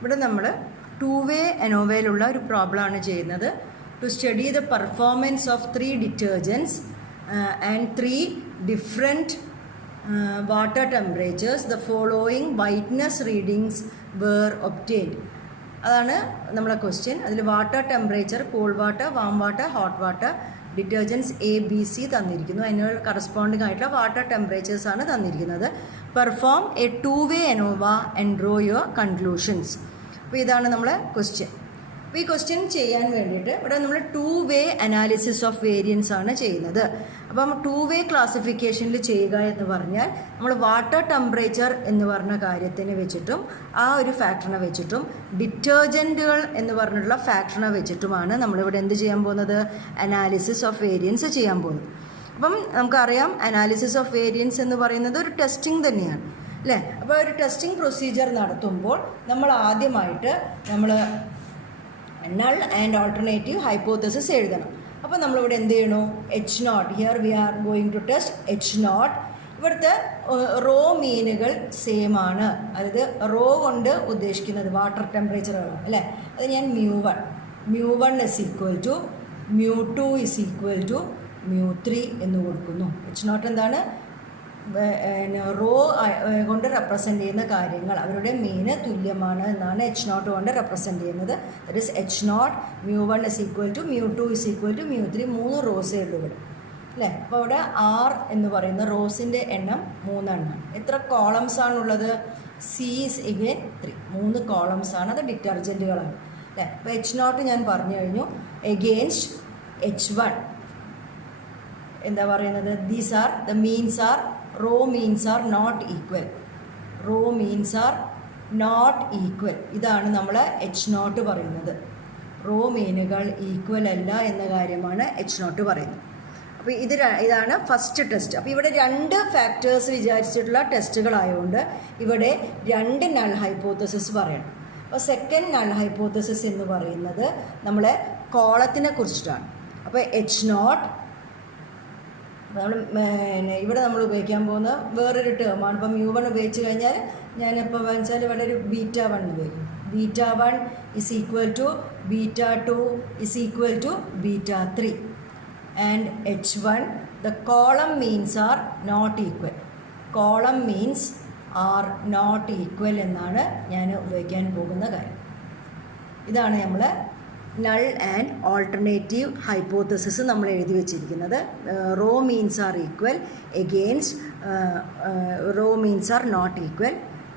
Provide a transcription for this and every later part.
ഇവിടെ നമ്മൾ 2-way ANOVAയിലുള്ള ഒരു പ്രോബ്ലമാണ് ചെയ്യുന്നത്. To study the performance of 3 detergents and 3 different water temperatures. The following whiteness readings were obtained. അതാണ് നമ്മളെ ക്വസ്റ്റ്യൻ. അതിൽ water temperature, cool water, warm water, hot water, detergents ABC തന്നിരിക്കുന്നു. അതിന് കറസ്പോണ്ടിങ് ആയിട്ടുള്ള വാട്ടർ ടെമ്പറേച്ചേഴ്സാണ് തന്നിരിക്കുന്നത്. Perform A 2-way ANOVA and draw your conclusions. അപ്പോൾ ഇതാണ് നമ്മളെ ക്വസ്റ്റ്യൻ. അപ്പോൾ ഈ ക്വസ്റ്റ്യൻ ചെയ്യാൻ വേണ്ടിയിട്ട് ഇവിടെ നമ്മൾ 2-way അനാലിസിസ് ഓഫ് വേരിയൻസ് ആണ് ചെയ്യുന്നത്. അപ്പം 2-way ക്ലാസിഫിക്കേഷനിൽ ചെയ്യുക എന്ന് പറഞ്ഞാൽ നമ്മൾ വാട്ടർ ടെമ്പറേച്ചർ എന്ന് പറഞ്ഞ കാര്യത്തിനെ വെച്ചിട്ടും ആ ഒരു ഫാക്ടറിനെ വെച്ചിട്ടും ഡിറ്റർജൻറ്റുകൾ എന്ന് പറഞ്ഞിട്ടുള്ള ഫാക്ടറിനെ വെച്ചിട്ടുമാണ് നമ്മളിവിടെ എന്ത് ചെയ്യാൻ പോകുന്നത്? അനാലിസിസ് ഓഫ് വേരിയൻസ് ചെയ്യാൻ പോകുന്നത്. അപ്പം നമുക്കറിയാം അനാലിസിസ് ഓഫ് വേരിയൻസ് എന്ന് പറയുന്നത് ഒരു ടെസ്റ്റിംഗ് തന്നെയാണ് അല്ലേ? അപ്പോൾ ഒരു ടെസ്റ്റിംഗ് പ്രൊസീജിയർ നടത്തുമ്പോൾ നമ്മൾ ആദ്യമായിട്ട് നമ്മൾ നൾ ആൻഡ് ഓൾട്ടർനേറ്റീവ് ഹൈപ്പോത്തസിസ് എഴുതണം. അപ്പോൾ നമ്മളിവിടെ എന്ത് ചെയ്യണു? H0. Here we are going to test H0. ഇവിടുത്തെ റോ മീനുകൾ സെയിം ആണ്. അതായത് റോ കൊണ്ട് ഉദ്ദേശിക്കുന്നത് വാട്ടർ ടെമ്പറേച്ചറുകളാണ് അല്ലേ? അത് ഞാൻ μ1 is equal to μ2 is equal to μ3 എന്ന് കൊടുക്കുന്നു. H0 എന്താണ്? റോ കൊണ്ട് റെപ്രസെൻ്റ് ചെയ്യുന്ന കാര്യങ്ങൾ, അവരുടെ മീന് തുല്യമാണ് എന്നാണ് H0 കൊണ്ട് റെപ്രസെൻ്റ് ചെയ്യുന്നത്. That is H0 μ1 is equal to μ2 is equal to μ3. 3 റോസേ ഉള്ളൂ ഇവിടെ അല്ലേ? അപ്പോൾ ഇവിടെ R എന്ന് പറയുന്ന റോസിൻ്റെ എണ്ണം 3 എണ്ണം. എത്ര കോളംസ് ആണുള്ളത്? C is again 3. 3 കോളംസ് ആണ്. അത് ഡിറ്റർജൻറ്റുകളാണ് അല്ലേ? അപ്പോൾ H0 ഞാൻ പറഞ്ഞു കഴിഞ്ഞു. എഗെയിൻസ്റ്റ് H1 എന്താ പറയുന്നത്? These are the means are row means are not equal. Row means are not equal. ഇതാണ് നമ്മൾ H0 പറയുന്നത്. റോ മീനുകൾ ഈക്വൽ അല്ല എന്ന കാര്യമാണ് H0 പറയുന്നത്. അപ്പോൾ ഇതാണ് ഫസ്റ്റ് ടെസ്റ്റ്. അപ്പോൾ ഇവിടെ 2 ഫാക്ടേഴ്സ് വിചാരിച്ചിട്ടുള്ള ടെസ്റ്റുകളായതുകൊണ്ട് ഇവിടെ 2 നൾ ഹൈപ്പോത്തസിസ് പറയണം. അപ്പോൾ സെക്കൻഡ് നൾ ഹൈപ്പോത്തസിസ് എന്ന് പറയുന്നത് നമ്മളെ കോളത്തിനെ കുറിച്ചിട്ടാണ്. അപ്പോൾ H0 നമ്മൾ ഇവിടെ നമ്മൾ ഉപയോഗിക്കാൻ പോകുന്ന വേറൊരു ടേമാണ്. ഇപ്പം μ1 ഉപയോഗിച്ച് കഴിഞ്ഞാൽ ഞാനിപ്പോൾ വെച്ചാൽ ഇവിടെ ഒരു β1 ഉപയോഗിക്കും. β1 is equal to β2 is equal to β3 and H1 the column means are not equal. Column means are not equal എന്നാണ് ഞാൻ ഉപയോഗിക്കാൻ പോകുന്ന കാര്യം. ഇതാണ് നമ്മൾ നൾ ആൻഡ് ഓൾട്ടർനേറ്റീവ് ഹൈപ്പോത്തസിസ് നമ്മൾ എഴുതി വെച്ചിരിക്കുന്നത്. Row means are equal, against row means are not equal,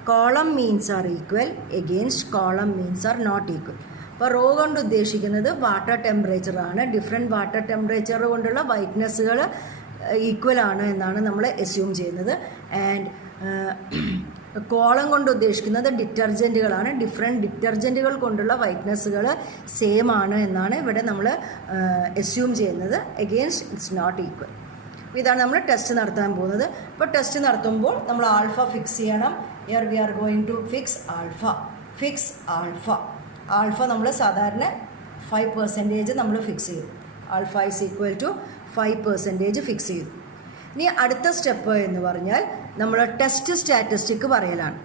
column means are equal, against column means are not equal. അപ്പോൾ റോ കൊണ്ട് ഉദ്ദേശിക്കുന്നത് വാട്ടർ ടെമ്പറേച്ചറാണ്. ഡിഫറെൻറ്റ് വാട്ടർ ടെമ്പറേച്ചർ കൊണ്ടുള്ള വൈറ്റ്നസ്സുകൾ ഈക്വൽ ആണ് എന്നാണ് നമ്മൾ അസ്യൂം ചെയ്യുന്നത്. ആൻഡ് കോളം കൊണ്ട് ഉദ്ദേശിക്കുന്നത് ഡിറ്റർജൻറ്റുകളാണ്. ഡിഫറെൻറ്റ് ഡിറ്റർജൻറ്റുകൾ കൊണ്ടുള്ള വൈറ്റ്നസ്സുകൾ സെയിം ആണ് എന്നാണ് ഇവിടെ നമ്മൾ അസ്യൂം ചെയ്യുന്നത്. Against it's not equal. ഇതാണ് നമ്മൾ ടെസ്റ്റ് നടത്താൻ പോകുന്നത്. അപ്പോൾ ടെസ്റ്റ് നടത്തുമ്പോൾ നമ്മൾ ആൽഫ ഫിക്സ് ചെയ്യണം. Here we are going to fix alpha. Fix alpha. Alpha നമ്മൾ സാധാരണ 5% നമ്മൾ ഫിക്സ് ചെയ്തു. Alpha is equal to 5% fix ചെയ്തു. ഇനി അടുത്ത സ്റ്റെപ്പ് എന്ന് പറഞ്ഞാൽ നമ്മൾ ടെസ്റ്റ് സ്റ്റാറ്റിസ്റ്റിക് പറയലാണ്.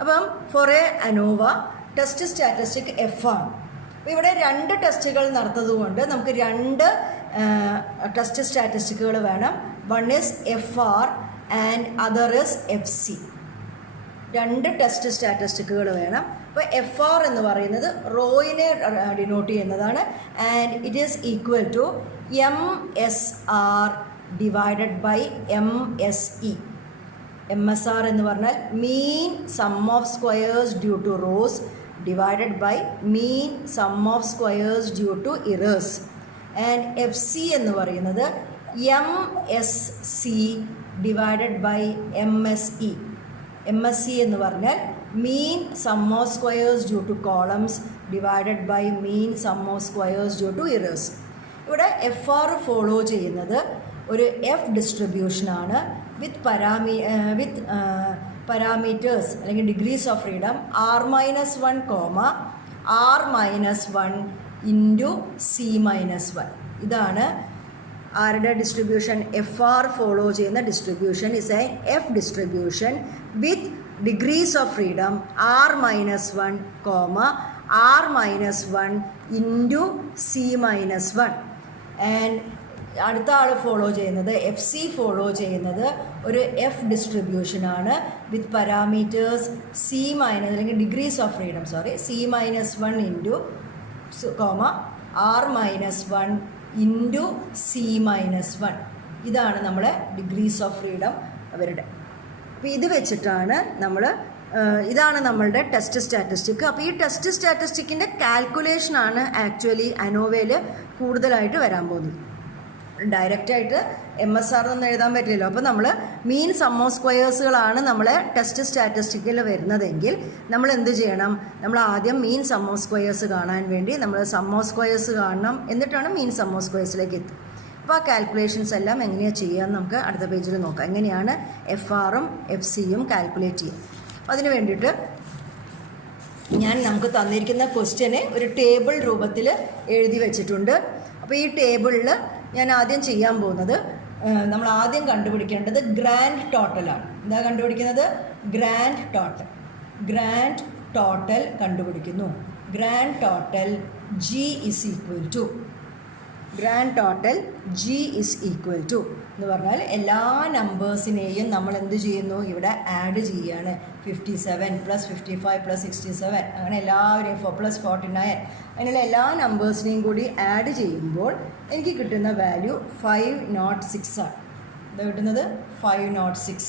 അപ്പം for a ANOVA test statistic F ആണ്. അപ്പോൾ ഇവിടെ 2 ടെസ്റ്റുകൾ നടത്തുന്നതുകൊണ്ട് നമുക്ക് 2 ടെസ്റ്റ് സ്റ്റാറ്റിസ്റ്റിക്കുകൾ വേണം. One is FR and other is FC. 2 test സ്റ്റാറ്റിസ്റ്റിക്കുകൾ വേണം. അപ്പോൾ FR എന്ന് പറയുന്നത് റോയിനെ ഡിനോട്ട് ചെയ്യുന്നതാണ്. And it is equal to MSR divided by MSE. MSR എന്ന് പറഞ്ഞാൽ mean sum of squares due to rows divided by mean sum of squares due to errors. And FC എന്ന് പറയുന്നത് MSC divided by MSE. MSE എന്ന് പറഞ്ഞാൽ mean sum of squares due to columns divided by mean sum of squares due to errors. ഇവിടെ FR follow ചെയ്യുന്നത് ഒരു F ഡിസ്ട്രിബ്യൂഷനാണ് with parameters അല്ലെങ്കിൽ degrees of freedom R-1, R-1 into C-1. ഇതാണ് ആരുടെ distribution? FR follow ചെയ്യുന്ന distribution is a F distribution with degrees of freedom r minus 1 comma r minus 1 into c minus 1 and അടുത്ത ആൾ follow ചെയ്യുന്നത് F C follow ചെയ്യുന്നത് ഒരു F ഡിസ്ട്രിബ്യൂഷനാണ് with parameters C minus അല്ലെങ്കിൽ degrees of freedom C minus 1 into comma R minus 1 into C minus 1 ഇതാണ് നമ്മളെ degrees of freedom അവരുടെ. അപ്പോൾ ഇത് വെച്ചിട്ടാണ് നമ്മൾ ഇതാണ് നമ്മളുടെ ടെസ്റ്റ് സ്റ്റാറ്റിസ്റ്റിക്. അപ്പോൾ ഈ ടെസ്റ്റ് സ്റ്റാറ്റിസ്റ്റിക്കിൻ്റെ കാൽക്കുലേഷനാണ് ആക്ച്വലി അനോവയിൽ കൂടുതലായിട്ട് വരാൻ പോകുന്നത്. ഡയറക്റ്റായിട്ട് എം എസ് ആർ ഒന്നും എഴുതാൻ പറ്റില്ലല്ലോ. അപ്പോൾ നമ്മൾ മീൻ സം ഓഫ് സ്ക്വയേഴ്സുകളാണ് നമ്മളെ ടെസ്റ്റ് സ്റ്റാറ്റിസ്റ്റിക്കിൽ വരുന്നതെങ്കിൽ നമ്മൾ എന്ത് ചെയ്യണം? നമ്മൾ ആദ്യം മീൻ സം ഓഫ് സ്ക്വയേഴ്സ് കാണാൻ വേണ്ടി നമ്മൾ സം ഓഫ് സ്ക്വയേഴ്സ് കാണണം, എന്നിട്ടാണ് മീൻ സം ഓഫ് സ്ക്വയേഴ്സിലേക്ക് എത്തും. അപ്പോൾ ആ കാൽക്കുലേഷൻസ് എല്ലാം എങ്ങനെയാണ് ചെയ്യാമെന്ന് നമുക്ക് അടുത്ത പേജിൽ നോക്കാം. എങ്ങനെയാണ് എഫ് ആറും എഫ് സിയും കാൽക്കുലേറ്റ് ചെയ്യുക. അപ്പോൾ അതിന് വേണ്ടിയിട്ട് നമുക്ക് തന്നിരിക്കുന്ന ക്വസ്റ്റ്യനെ ഒരു ടേബിൾ രൂപത്തിൽ എഴുതി വെച്ചിട്ടുണ്ട്. അപ്പോൾ ഈ ടേബിളിൽ ഞാൻ ആദ്യം ചെയ്യാൻ പോകുന്നത്, നമ്മൾ ആദ്യം കണ്ടുപിടിക്കേണ്ടത് ഗ്രാൻഡ് ടോട്ടലാണ്. എന്താ കണ്ടുപിടിക്കുന്നത്? ഗ്രാൻഡ് ടോട്ടൽ കണ്ടുപിടിക്കുന്നു. Grand total G is equal to എന്ന് പറഞ്ഞാൽ എല്ലാ നമ്പേഴ്സിനെയും നമ്മൾ എന്ത് ചെയ്യുന്നു? ഇവിടെ ആഡ് ചെയ്യുകയാണ്. 57 + 55 + 67 അങ്ങനെ എല്ലാവരെയും 4 + 49 അങ്ങനെയുള്ള എല്ലാ നമ്പേഴ്സിനെയും കൂടി ആഡ് ചെയ്യുമ്പോൾ എനിക്ക് കിട്ടുന്ന വാല്യൂ 506 ആണ്. എന്താ കിട്ടുന്നത്? 506.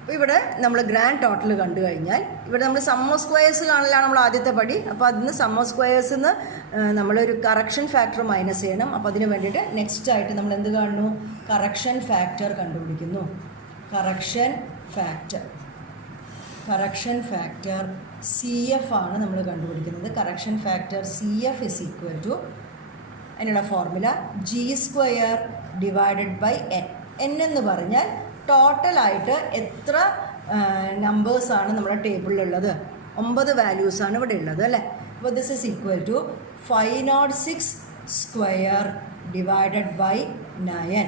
അപ്പോൾ ഇവിടെ നമ്മൾ ഗ്രാൻഡ് ടോട്ടൽ കണ്ടു കഴിഞ്ഞാൽ ഇവിടെ നമ്മൾ സം ഓഫ് സ്ക്വയേഴ്സ് കാണലാണ് നമ്മൾ ആദ്യത്തെ പടി. അപ്പോൾ അതിന് സം ഓഫ് സ്ക്വയേഴ്സിൽ നിന്ന് നമ്മളൊരു കറക്ഷൻ ഫാക്ടർ മൈനസ് ചെയ്യണം. അപ്പോൾ അതിന് വേണ്ടിയിട്ട് നെക്സ്റ്റ് ആയിട്ട് നമ്മൾ എന്ത് കാണുന്നു? കറക്ഷൻ ഫാക്ടർ കണ്ടുപിടിക്കുന്നു. കറക്ഷൻ ഫാക്ടർ സി എഫ് ആണ് നമ്മൾ കണ്ടുപിടിക്കുന്നത്. Correction factor C F is equal to അതിനുള്ള formula g² divided by n എന്ന് പറഞ്ഞാൽ ടോട്ടലായിട്ട് എത്ര നമ്പേഴ്സാണ് നമ്മുടെ ടേബിളിലുള്ളത്? 9 വാല്യൂസാണ് ഇവിടെ ഉള്ളത് അല്ലേ. അപ്പോൾ this is equal to 506² divided by 9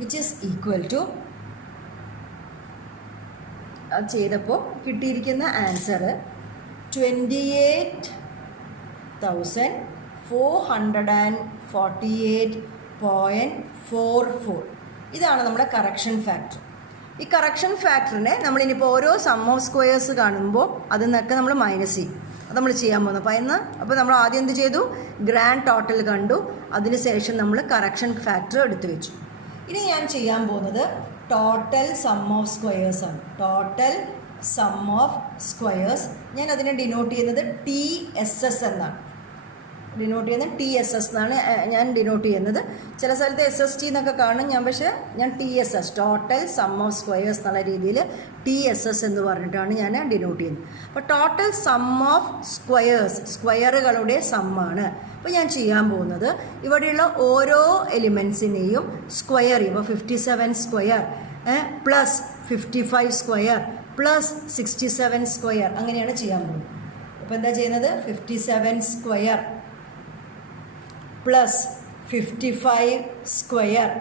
which is equal to, അത് ചെയ്തപ്പോൾ കിട്ടിയിരിക്കുന്ന ആൻസർ 28,448.44. ഇതാണ് നമ്മുടെ കറക്ഷൻ ഫാക്ടർ. ഈ കറക്ഷൻ ഫാക്ടറിനെ നമ്മളിനിപ്പോൾ ഓരോ സം ഓഫ് സ്ക്വയേഴ്സ് കാണുമ്പോൾ അതിൽ നിന്നൊക്കെ നമ്മൾ മൈനസ് ചെയ്യും. അത് നമ്മൾ ചെയ്യാൻ പോകുന്നു. അപ്പോൾ നമ്മൾ ആദ്യം എന്ത് ചെയ്തു? ഗ്രാൻഡ് ടോട്ടൽ കണ്ടു. അതിനുശേഷം നമ്മൾ കറക്ഷൻ ഫാക്ടർ എടുത്തു വെച്ചു. ഇനി ഞാൻ ചെയ്യാൻ പോകുന്നത് ടോട്ടൽ സം ഓഫ് സ്ക്വയേഴ്സ് ആണ്. ടോട്ടൽ സം ഓഫ് സ്ക്വയേഴ്സ് ഞാൻ അതിനെ ഡിനോട്ട് ചെയ്യുന്നത് TSS എന്നാണ്. TSS എന്നാണ് ഞാൻ ഡിനോട്ട് ചെയ്യുന്നത്. ചില സ്ഥലത്ത് SST എന്നൊക്കെ കാണും ഞാൻ TSS total sum of squares എന്നുള്ള രീതിയിൽ TSS എന്ന് പറഞ്ഞിട്ടാണ് ഞാൻ ഡിനോട്ട് ചെയ്യുന്നത്. അപ്പോൾ ടോട്ടൽ സം ഓഫ് സ്ക്വയറുകളുടെ സമ്മാണ്. അപ്പോൾ ഞാൻ ചെയ്യാൻ പോകുന്നത് ഇവിടെയുള്ള ഓരോ എലിമെൻസിനെയും സ്ക്വയർ ചെയ്യുമ്പോൾ 57² പ്ലസ് 55² പ്ലസ് 67² അങ്ങനെയാണ് ചെയ്യാൻ പോകുന്നത്. അപ്പോൾ എന്താ ചെയ്യുന്നത്? 57² പ്ലസ് 55²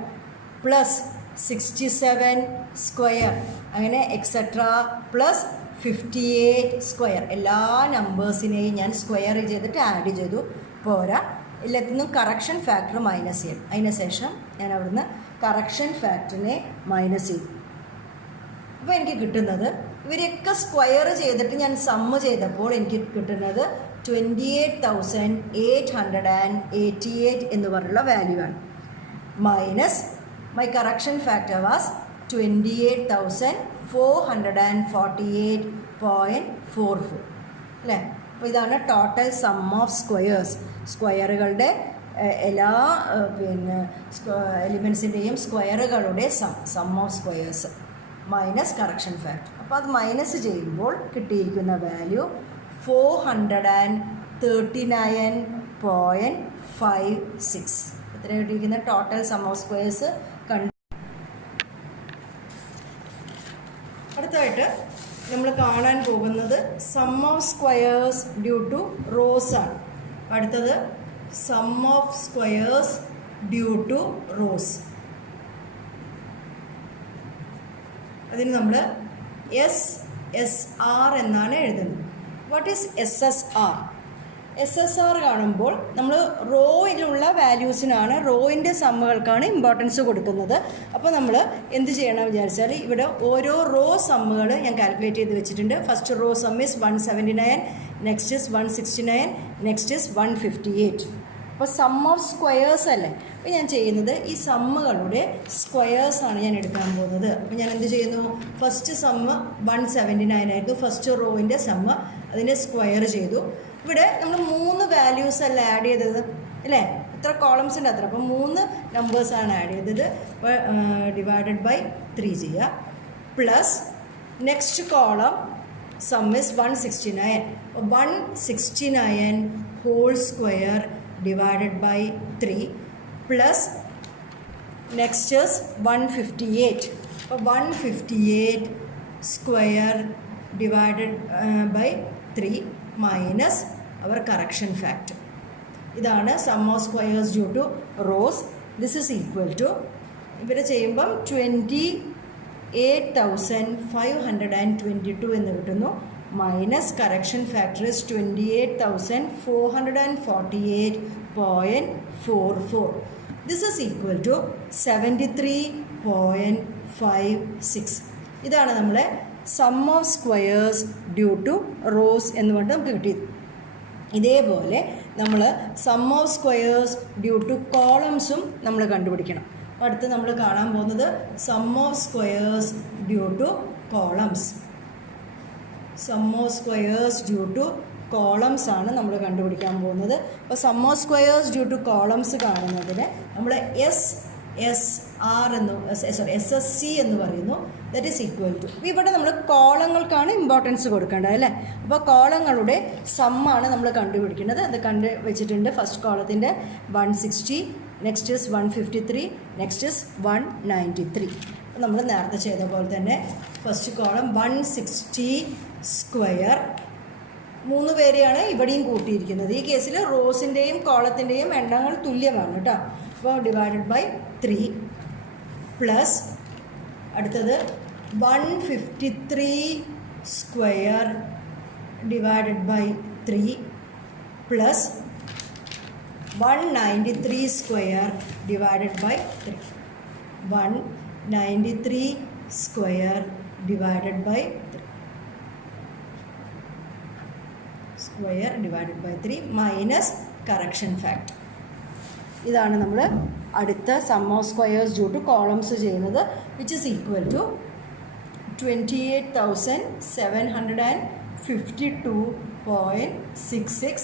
പ്ലസ് 67² അങ്ങനെ എക്സെട്രാ പ്ലസ് 58² എല്ലാ നമ്പേഴ്സിനെയും ഞാൻ സ്ക്വയർ ചെയ്തിട്ട് ആഡ് ചെയ്തു. പോരാ, എല്ലാത്തിനും കറക്ഷൻ ഫാക്ടർ മൈനസ് ചെയ്യും. അതിന് ശേഷം ഞാൻ അവിടുന്ന് കറക്ഷൻ ഫാക്ടറിനെ മൈനസ് ചെയ്തു. അപ്പോൾ എനിക്ക് കിട്ടുന്നത് ഇവരെയൊക്കെ സ്ക്വയർ ചെയ്തിട്ട് ഞാൻ സമ്മ് ചെയ്തപ്പോൾ എനിക്ക് കിട്ടുന്നത് 28,888 എന്ന് പറഞ്ഞുള്ള വാല്യൂ ആണ്. Minus my correction factor was 28,448.44 അല്ലേ. അപ്പോൾ ഇതാണ് ടോട്ടൽ സം ഓഫ് സ്ക്വയറുകളുടെ എല്ലാ എലിമെൻസിൻ്റെയും സ്ക്വയറുകളുടെ sum of squares minus correction factor. അപ്പോൾ അത് മൈനസ് ചെയ്യുമ്പോൾ കിട്ടിയിരിക്കുന്ന വാല്യൂ 439.56. എത്ര കിട്ടിയിരിക്കുന്ന ടോട്ടൽ സം ഓഫ് സ്ക്വയേഴ്സ് കണ്ടു. അടുത്തായിട്ട് നമ്മൾ കാണാൻ പോകുന്നത് sum of squares due to rows ആണ്. അടുത്തത് sum of squares due to rows. അതിന് നമ്മൾ SSR എന്നാണ് എഴുതുന്നത്. What is SSR? SSR കാണുമ്പോൾ നമ്മൾ റോയിലുള്ള വാല്യൂസിനാണ്, റോയിൻ്റെ സമ്മുകൾക്കാണ് ഇമ്പോർട്ടൻസ് കൊടുക്കുന്നത്. അപ്പോൾ നമ്മൾ എന്ത് ചെയ്യണം വിചാരിച്ചാൽ ഇവിടെ ഓരോ റോ സമ്മുകൾ ഞാൻ കാൽക്കുലേറ്റ് ചെയ്ത് വെച്ചിട്ടുണ്ട്. First row some is 179, next is 169, next is 158. അപ്പോൾ സം ഓഫ് സ്ക്വയേഴ്സ് അല്ലേ. അപ്പോൾ ഞാൻ ചെയ്യുന്നത് ഈ സമ്മുകളുടെ സ്ക്വയേഴ്സാണ് ഞാൻ എടുക്കാൻ പോകുന്നത്. അപ്പോൾ ഞാൻ എന്ത് ചെയ്യുന്നു, ഫസ്റ്റ് സമ്മ് 179 ആയിരുന്നു, ഫസ്റ്റ് റോയിൻ്റെ സമ്മ്, അതിൻ്റെ സ്ക്വയർ ചെയ്തു. ഇവിടെ നമ്മൾ 3 വാല്യൂസ് അല്ല ആഡ് ചെയ്തത് അല്ലേ, ഇത്ര കോളംസ് ഉണ്ട് അത്ര, അപ്പോൾ 3 നമ്പേഴ്സാണ് ആഡ് ചെയ്തത്. അപ്പോൾ ഡിവൈഡഡ് ബൈ 3 ചെയ്യുക. Plus next column sum is 169, 169 whole square divided by 3 plus next is 158. 158 square divided by 3 minus our correction factor. ഇതാണ് sum of squares due to rows. This is equal to ഇവിടെ ചെയ്യുമ്പം 28,522 എന്ന് കിട്ടുന്നു. Minus correction factor is 28,448.44. This is equal to 73.56. ഇതാണ് നമ്മളെ sum of squares due to rows എന്ന് പറഞ്ഞിട്ട് നമുക്ക് കിട്ടിയത്. ഇതേപോലെ നമ്മൾ sum of squares due to കോളംസും നമ്മൾ കണ്ടുപിടിക്കണം. അടുത്ത് നമ്മൾ കാണാൻ പോകുന്നത് sum of squares due to columns. Sum of squares due to columns ആണ് നമ്മൾ കണ്ടുപിടിക്കാൻ പോകുന്നത്. അപ്പോൾ sum of squares due to columns കാണുന്നതിന് നമ്മൾ SSC എന്ന് പറയുന്നു. ദറ്റ് ഈസ് ഈക്വൽ ടു, ഇവിടെ നമ്മൾ കോളങ്ങൾക്കാണ് ഇമ്പോർട്ടൻസ് കൊടുക്കേണ്ടത് അല്ലേ. അപ്പോൾ കോളങ്ങളുടെ സമ്മാണ് നമ്മൾ കണ്ടുപിടിക്കേണ്ടത്. അത് കണ്ടു വെച്ചിട്ടുണ്ട്. ഫസ്റ്റ് കോളത്തിൻ്റെ 160, നെക്സ്റ്റ് ഇസ് 153, നെക്സ്റ്റ് ഇസ് 193. നമ്മൾ നേരത്തെ ചെയ്ത പോലെ തന്നെ ഫസ്റ്റ് കോളം 160 സ്ക്വയർ, 3 പേരെയാണ് ഇവിടെയും കൂട്ടിയിരിക്കുന്നത്. ഈ കേസിൽ റോസിൻ്റെയും കോളത്തിൻ്റെയും എണ്ണങ്ങൾ തുല്യമാണ് കേട്ടോ. അപ്പോൾ ഡിവൈഡഡ് ബൈ 3 പ്ലസ് അടുത്തത് 153 square divided by 3 plus 193 square divided by 3. 193 square divided by 3 square divided by 3 minus correction factor. ഇതാണ് നമ്മൾ അടുത്ത sum of squares due to columns ചെയ്യുന്നത്, which is equal to 28,752.66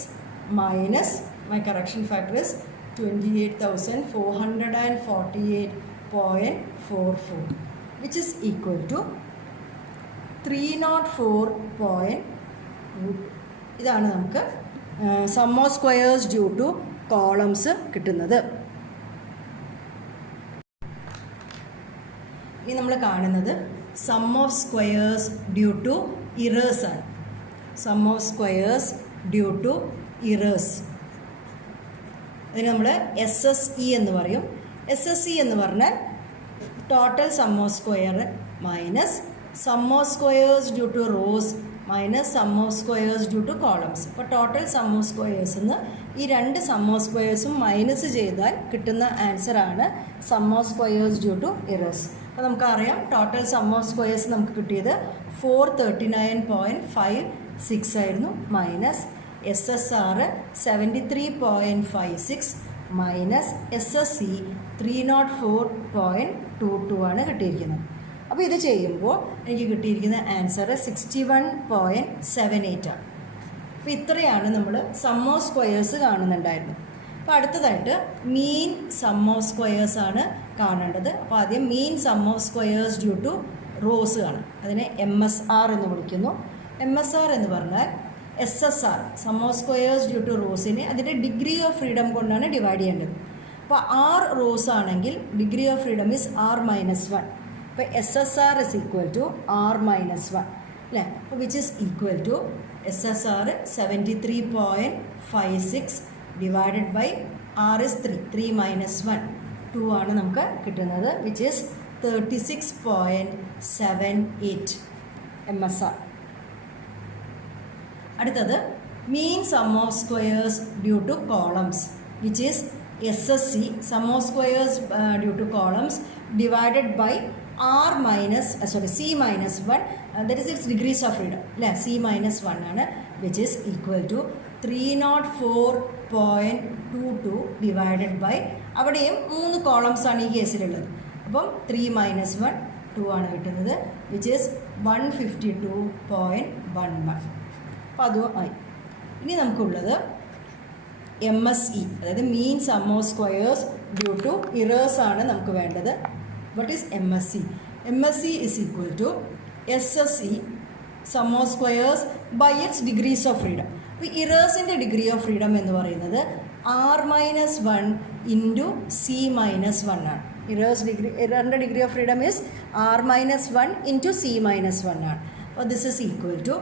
minus my correction factor is 28,448.44, which is equal to 304. ഇതാണ് നമുക്ക് sum of squares due to columns കിട്ടുന്നത്. ഇനി നമ്മൾ കാണുന്നത് sum of squares due to errors ആണ്. Sum of squares due to errors, അതിന് നമ്മൾ SSE എന്ന് പറയും. SSE എന്ന് പറഞ്ഞാൽ total sum of square minus sum of squares due to rows minus sum of squares due to columns. അപ്പോൾ total sum of squares എന്ന് ഈ 2 സം ഓഫ് സ്ക്വയേഴ്സും മൈനസ് ചെയ്താൽ കിട്ടുന്ന ആൻസറാണ് sum of squares due to errors. അപ്പോൾ നമുക്കറിയാം total sum of squares നമുക്ക് കിട്ടിയത് 439.56 ആയിരുന്നു. മൈനസ് SSR 73.56 മൈനസ് SSE 304.22 ആണ് കിട്ടിയിരിക്കുന്നത്. അപ്പോൾ ഇത് ചെയ്യുമ്പോൾ എനിക്ക് കിട്ടിയിരിക്കുന്ന ആൻസർ 61.78 ആണ്. അപ്പോൾ ഇത്രയാണ് നമ്മൾ സം ഓഫ് സ്ക്വയേഴ്സ് കാണുന്നുണ്ടായിരുന്നു. അപ്പോൾ അടുത്തതായിട്ട് മീൻ സം ഓഫ് സ്ക്വയേഴ്സ് ആണ് കാണേണ്ടത്. അപ്പോൾ ആദ്യം mean sum of squares due to rows കാണും. അതിനെ MSR എന്ന് വിളിക്കുന്നു. MSR എന്ന് പറഞ്ഞാൽ SSR sum of squares due to റോസിനെ അതിൻ്റെ ഡിഗ്രി ഓഫ് ഫ്രീഡം കൊണ്ടാണ് ഡിവൈഡ് ചെയ്യേണ്ടത്. അപ്പോൾ R റോസ് ആണെങ്കിൽ degree of freedom is R-1. അപ്പോൾ SSR is equal to R-1 അല്ലേ. അപ്പോൾ which is equal to SSR 73.56 divided by R is 3 minus 1 2 ആണ് നമുക്ക് കിട്ടുന്നത്, വിച്ച് ഇസ് 36.78. MSR. അടുത്തത് mean sum of squares due to columns, which is SSC, sum of squares due to columns divided by C minus 1, that is its degrees of freedom, C minus 1 ആണ്, which is equal to 304.22 divided by, അവിടെയും 3 columns ആണ് ഈ കേസിലുള്ളത്. അപ്പം 3 minus 1 2 ആണ് കിട്ടുന്നത്, which is 152.11. അപ്പോൾ അതും ആയി. ഇനി നമുക്കുള്ളത് MSE, അതായത് mean sum of squares due to errors ആണ് നമുക്ക് വേണ്ടത്. What is MSE? MSE is equal to SSE, sum of squares by its degrees of freedom. അപ്പോൾ ഇറേഴ്സിൻ്റെ ഡിഗ്രി ഓഫ് ഫ്രീഡം എന്ന് പറയുന്നത് R-1 ഇൻറ്റു C minus 1 ആണ്. ഇററിൻ്റെ degree of freedom is R-1 into C minus 1 ആണ്. അപ്പോൾ this is equal to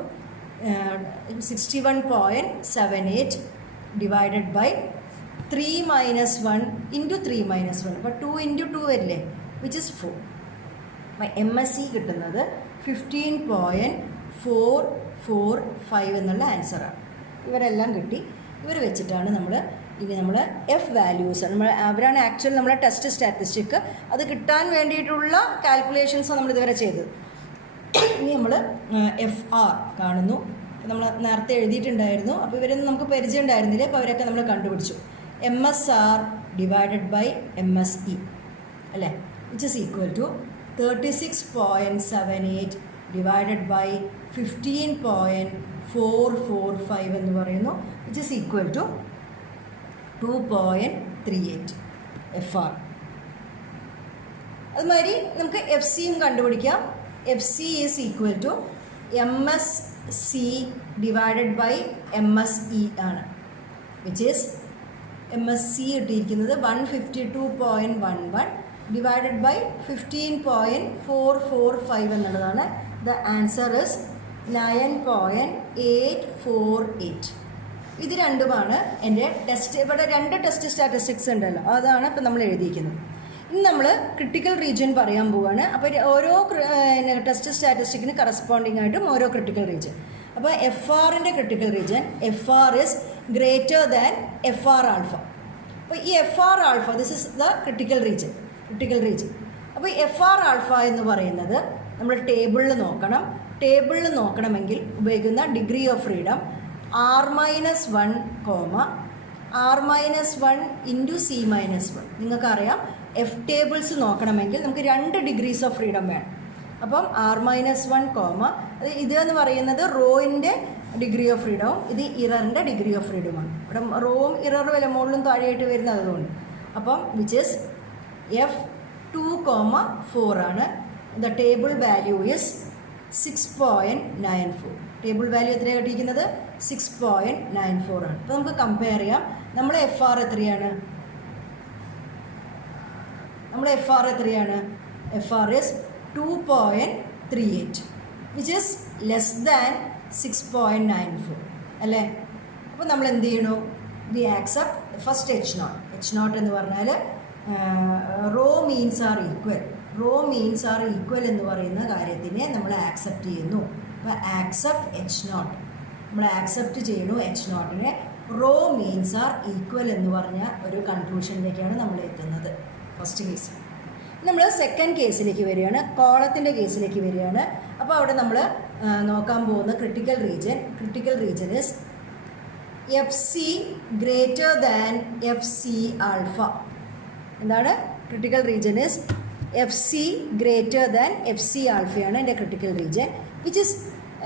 61.78 divided by 3 minus 1 into 3 minus 1. അപ്പോൾ 2 into 2 വരില്ലേ, which is 4. അപ്പോൾ MSE കിട്ടുന്നത് 15.445 എന്നുള്ള ആൻസറാണ്. ഇവരെല്ലാം കിട്ടി. ഇവർ വെച്ചിട്ടാണ് നമ്മൾ എഫ് വാല്യൂസ് അവരാണ് ആക്ച്വലി നമ്മളെ ടെസ്റ്റ് സ്റ്റാറ്റിസ്റ്റിക് അത് കിട്ടാൻ വേണ്ടിയിട്ടുള്ള കാൽക്കുലേഷൻസ് നമ്മൾ ഇതുവരെ ചെയ്തത്. ഇനി നമ്മൾ FR കാണുന്നു. നമ്മൾ നേരത്തെ എഴുതിയിട്ടുണ്ടായിരുന്നു. അപ്പോൾ ഇവരൊന്നും നമുക്ക് പരിചയം ഉണ്ടായിരുന്നില്ല. അപ്പോൾ അവരൊക്കെ നമ്മൾ കണ്ടുപിടിച്ചു. MSR ഡിവൈഡഡ് ബൈ MSE അല്ലേ, which is equal to 36.78 divided by 15.445 എന്ന് പറയുന്നു, which is equal to 2.38 FR. അതുമാതിരി നമുക്ക് FCയും കണ്ടുപിടിക്കാം. FC is equal to MSC divided by MSE ആണ്, വിച്ച് ഈസ് MSC കിട്ടിയിരിക്കുന്നത് 152.11 ഡിവൈഡഡ് ബൈ 15.445 എന്നുള്ളതാണ്. The answer is 9.848. ഇത് രണ്ടുമാണ് എൻ്റെ ടെസ്റ്റ്. ഇവിടെ 2 ടെസ്റ്റ് സ്റ്റാറ്റിസ്റ്റിക്സ് ഉണ്ടല്ലോ, അതാണ് ഇപ്പം നമ്മൾ എഴുതിയിരിക്കുന്നത്. ഇനി നമ്മൾ ക്രിട്ടിക്കൽ റീജിയൻ പറയാൻ പോവുകയാണ്. അപ്പോൾ ഓരോ ടെസ്റ്റ് സ്റ്റാറ്റിസ്റ്റിക്കിന് കറസ്പോണ്ടിങ് ആയിട്ടും ഓരോ ക്രിട്ടിക്കൽ റീജിയൻ. അപ്പോൾ FRൻ്റെ critical region FR is greater than FR alpha. അപ്പോൾ ഈ FR alpha, this is the critical region. അപ്പോൾ FR ആൽഫ എന്ന് പറയുന്നത് നമ്മൾ ടേബിളിൽ നോക്കണം. ടേബിളിൽ നോക്കണമെങ്കിൽ ഉപയോഗിക്കുന്ന degree of freedom R-1, R-1 into C minus 1. നിങ്ങൾക്കറിയാം F ടേബിൾസ് നോക്കണമെങ്കിൽ നമുക്ക് 2 ഡിഗ്രീസ് ഓഫ് ഫ്രീഡം വേണം. അപ്പം R-1, ഇത് എന്ന് പറയുന്നത് റോയിൻ്റെ ഡിഗ്രി ഓഫ് ഫ്രീഡവും ഇത് ഇററിൻ്റെ ഡിഗ്രി ഓഫ് ഫ്രീഡമാണ്. ഇവിടെ റോവും ഇററും വില മുകളിലും താഴെയായിട്ട് വരുന്നത് അതുകൊണ്ട്. അപ്പം വിച്ച് ഇസ് F2, 4 ആണ്. The table value is 6.94. Table value എത്രയാണ് കിട്ടിയിരിക്കുന്നത്? 6.94 ആണ്. അപ്പോൾ നമുക്ക് കമ്പയർ ചെയ്യാം. നമ്മളെ FR എത്രയാണ്? FR is 2.38, which is less than 6.94 അല്ലേ. അപ്പോൾ നമ്മൾ എന്ത് ചെയ്യണു? വി ആക്സെപ്റ്റ് ഫസ്റ്റ് H0 എന്ന് പറഞ്ഞാൽ റോ മീൻസ് ആർ ഈക്വൽ എന്ന് പറയുന്ന കാര്യത്തിനെ നമ്മൾ ആക്സെപ്റ്റ് ചെയ്യുന്നു. അപ്പോൾ ആക്സെപ്റ്റ് H0, നമ്മൾ ആക്സെപ്റ്റ് ചെയ്യുന്നു H0നെ. റോ മീൻസ് ആർ ഈക്വൽ എന്ന് പറഞ്ഞ ഒരു കൺക്ലൂഷനിലേക്കാണ് നമ്മൾ എത്തുന്നത് ഫസ്റ്റ് കേസ്. നമ്മൾ സെക്കൻഡ് കേസിലേക്ക് വരികയാണ്, കോളത്തിൻ്റെ കേസിലേക്ക് വരികയാണ്. അപ്പോൾ അവിടെ നമ്മൾ നോക്കാൻ പോകുന്ന critical region is FC greater than FC alpha. എന്താണ് critical region is FC greater than FC ആൽഫയാണ് എൻ്റെ ക്രിട്ടിക്കൽ റീജിയൻ, വിച്ച് ഇസ്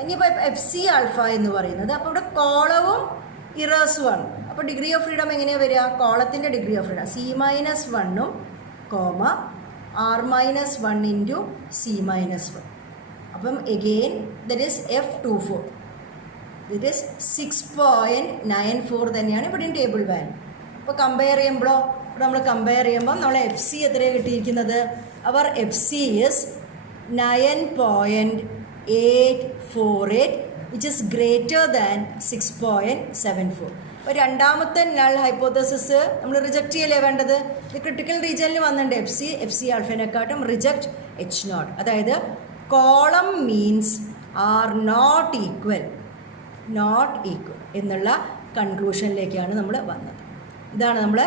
ഇനിയിപ്പോൾ FC ആൽഫ എന്ന് പറയുന്നത്. അപ്പോൾ ഇവിടെ കോളവും ഇറേഴ്സുമാണ്. അപ്പോൾ ഡിഗ്രി ഓഫ് ഫ്രീഡം എങ്ങനെയാണ് വരിക? കോളത്തിൻ്റെ degree of freedom C minus 1 R-1 into C minus 1. അപ്പം again that is F24. That is 6.94 തന്നെയാണ് ഇവിടെയും ടേബിൾ വാല്യൂ. അപ്പോൾ കമ്പയർ ചെയ്യുമ്പോൾ നമ്മൾ നമ്മളെ FC എത്രയാണ് കിട്ടിയിരിക്കുന്നത്? അവർ FC is 9.848, which is greater than 6.74. അപ്പോൾ രണ്ടാമത്തെ നൾ ഹൈപ്പോത്തസിസ് നമ്മൾ റിജക്റ്റ് ചെയ്യലേ വേണ്ടത്. ഇത് ക്രിട്ടിക്കൽ റീജിയനിൽ വന്നിട്ടുണ്ട് FC ആൽഫേനെക്കാട്ടും റിജക്റ്റ് H0. അതായത് column means are not equal എന്നുള്ള കൺക്ലൂഷനിലേക്കാണ് നമ്മൾ വന്നത്. ഇതാണ് നമ്മൾ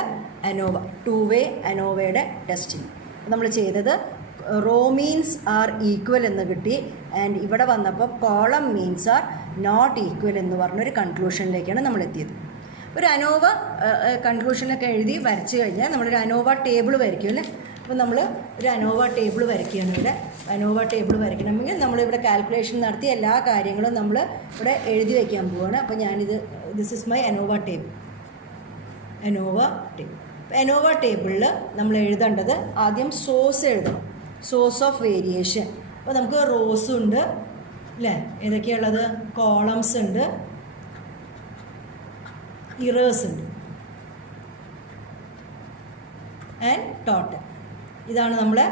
അനോവ 2-way അനോവയുടെ ടെസ്റ്റിംഗ് നമ്മൾ ചെയ്തത്. റോ മീൻസ് ആർ ഈക്വൽ എന്ന് കിട്ടി, ആൻഡ് ഇവിടെ വന്നപ്പോൾ column means are not equal എന്ന് പറഞ്ഞൊരു കൺക്ലൂഷനിലേക്കാണ് നമ്മൾ എത്തിയത്. ഒരു അനോവ കൺക്ലൂഷനൊക്കെ എഴുതി വരച്ച് കഴിഞ്ഞാൽ നമ്മളൊരു അനോവ ടേബിൾ വരയ്ക്കും അല്ലേ. അപ്പോൾ നമ്മൾ ഒരു അനോവ ടേബിൾ വരയ്ക്കുകയാണ്. ഇവിടെ അനോവ ടേബിൾ വരയ്ക്കണമെങ്കിൽ നമ്മളിവിടെ കാൽക്കുലേഷൻ നടത്തി എല്ലാ കാര്യങ്ങളും നമ്മൾ ഇവിടെ എഴുതി വയ്ക്കാൻ പോവുകയാണ്. അപ്പോൾ this is my ANOVA table. ANOVA ടേബിളിൽ നമ്മൾ എഴുതേണ്ടത് ആദ്യം സോഴ്സ് എഴുതണം, സോഴ്സ് ഓഫ് വേരിയേഷൻ. അപ്പോൾ നമുക്ക് റോസ് ഉണ്ട് അല്ലേ, ഏതൊക്കെയുള്ളത്, കോളംസ് ഉണ്ട്, ഇറേഴ്സ് ഉണ്ട്, ആൻഡ് ടോട്ടൽ. ഇതാണ് നമ്മളെ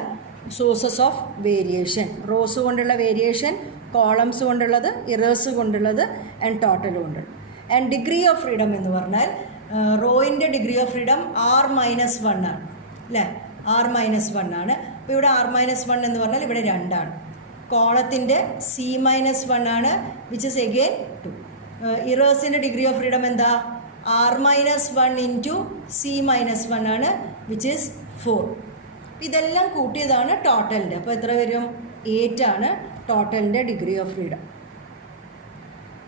സോഴ്സസ് ഓഫ് വേരിയേഷൻ. റോസ് കൊണ്ടുള്ള വേരിയേഷൻ, കോളംസ് കൊണ്ടുള്ളത്, ഇറേഴ്സ് കൊണ്ടുള്ളത്, ആൻഡ് ടോട്ടൽ കൊണ്ടുള്ളത്. ആൻഡ് ഡിഗ്രി ഓഫ് ഫ്രീഡം എന്ന് പറഞ്ഞാൽ റോയിൻ്റെ ഡിഗ്രി ഓഫ് ഫ്രീഡം R-1 ആണ് അല്ലേ, R-1 ആണ്. അപ്പോൾ ഇവിടെ R-1 എന്ന് പറഞ്ഞാൽ ഇവിടെ 2 ആണ്. കോളത്തിൻ്റെ C-1 ആണ്, വിച്ച് ഇസ് എഗെയിൻ 2. ഇറേഴ്സിൻ്റെ ഡിഗ്രി ഓഫ് ഫ്രീഡം എന്താ, R-1 ഇൻറ്റു C-1 ആണ്, വിച്ച് ഈസ് 4. ഇതെല്ലാം കൂട്ടിയതാണ് ടോട്ടലിൻ്റെ. അപ്പോൾ എത്ര വരും, 8 ആണ് ടോട്ടലിൻ്റെ ഡിഗ്രി ഓഫ് ഫ്രീഡം.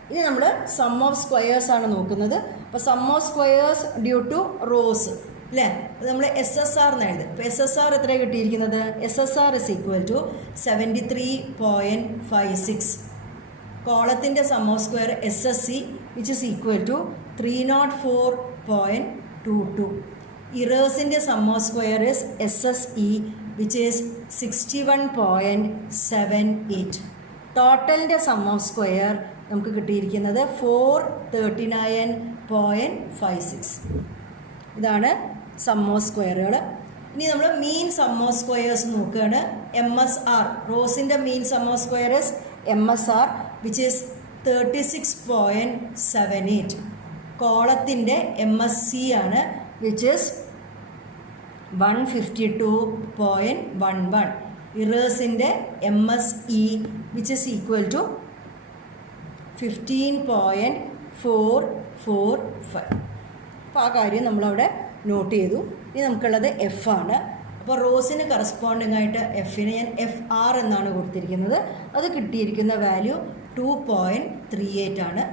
ഇനി നമ്മൾ സം ഓഫ് സ്ക്വയേഴ്സ് ആണ് നോക്കുന്നത്. അപ്പോൾ sum of squares due to rows അല്ലേ, അത് നമ്മൾ SSR എന്ന് എഴുതും. അപ്പോൾ SSR എത്ര കിട്ടിയിരിക്കുന്നത്, SSR ഇസ് ഈക്വൽ ടു 73.56. കോളത്തിൻ്റെ sum of square SSC which is equal to 304.22. ഇറേഴ്സിൻ്റെ sum of square is SSE which is 61.78. ടോട്ടലിൻ്റെ സം ഓഫ് സ്ക്വയർ നമുക്ക് കിട്ടിയിരിക്കുന്നത് 439.56. ഇതാണ് സം ഓഫ് സ്ക്വയറുകൾ. ഇനി നമ്മൾ മീൻ സം ഓഫ് സ്ക്വയേഴ്സ് നോക്കുകയാണ്. MSR, റോസിൻ്റെ mean sum of square is MSR which is 36.78. കോളത്തിൻ്റെ MSC ആണ്, വിച്ച് ഈസ് 152.11. ഇറേഴ്സിൻ്റെ MSE which is equal to 15.445. അപ്പോൾ ആ കാര്യം നമ്മളവിടെ നോട്ട് ചെയ്തു. ഇനി നമുക്കുള്ളത് F ആണ്. അപ്പോൾ റോസിന് കറസ്പോണ്ടിങ് ആയിട്ട് Fന് ഞാൻ FR എന്നാണ് കൊടുത്തിരിക്കുന്നത്. അത് കിട്ടിയിരിക്കുന്ന വാല്യൂ 2.38 ആണ്.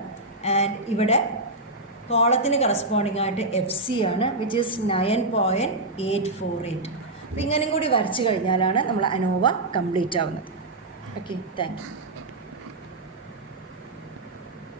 ആൻഡ് ഇവിടെ കോളത്തിന് കറസ്പോണ്ടിങ് ആയിട്ട് FC ആണ്, വിച്ച് ഈസ് 9.848. അപ്പോൾ ഇങ്ങനെയും കൂടി വരച്ച് കഴിഞ്ഞാലാണ് നമ്മൾ അനോവ കംപ്ലീറ്റ് ആവുന്നത്. Okay, thank you.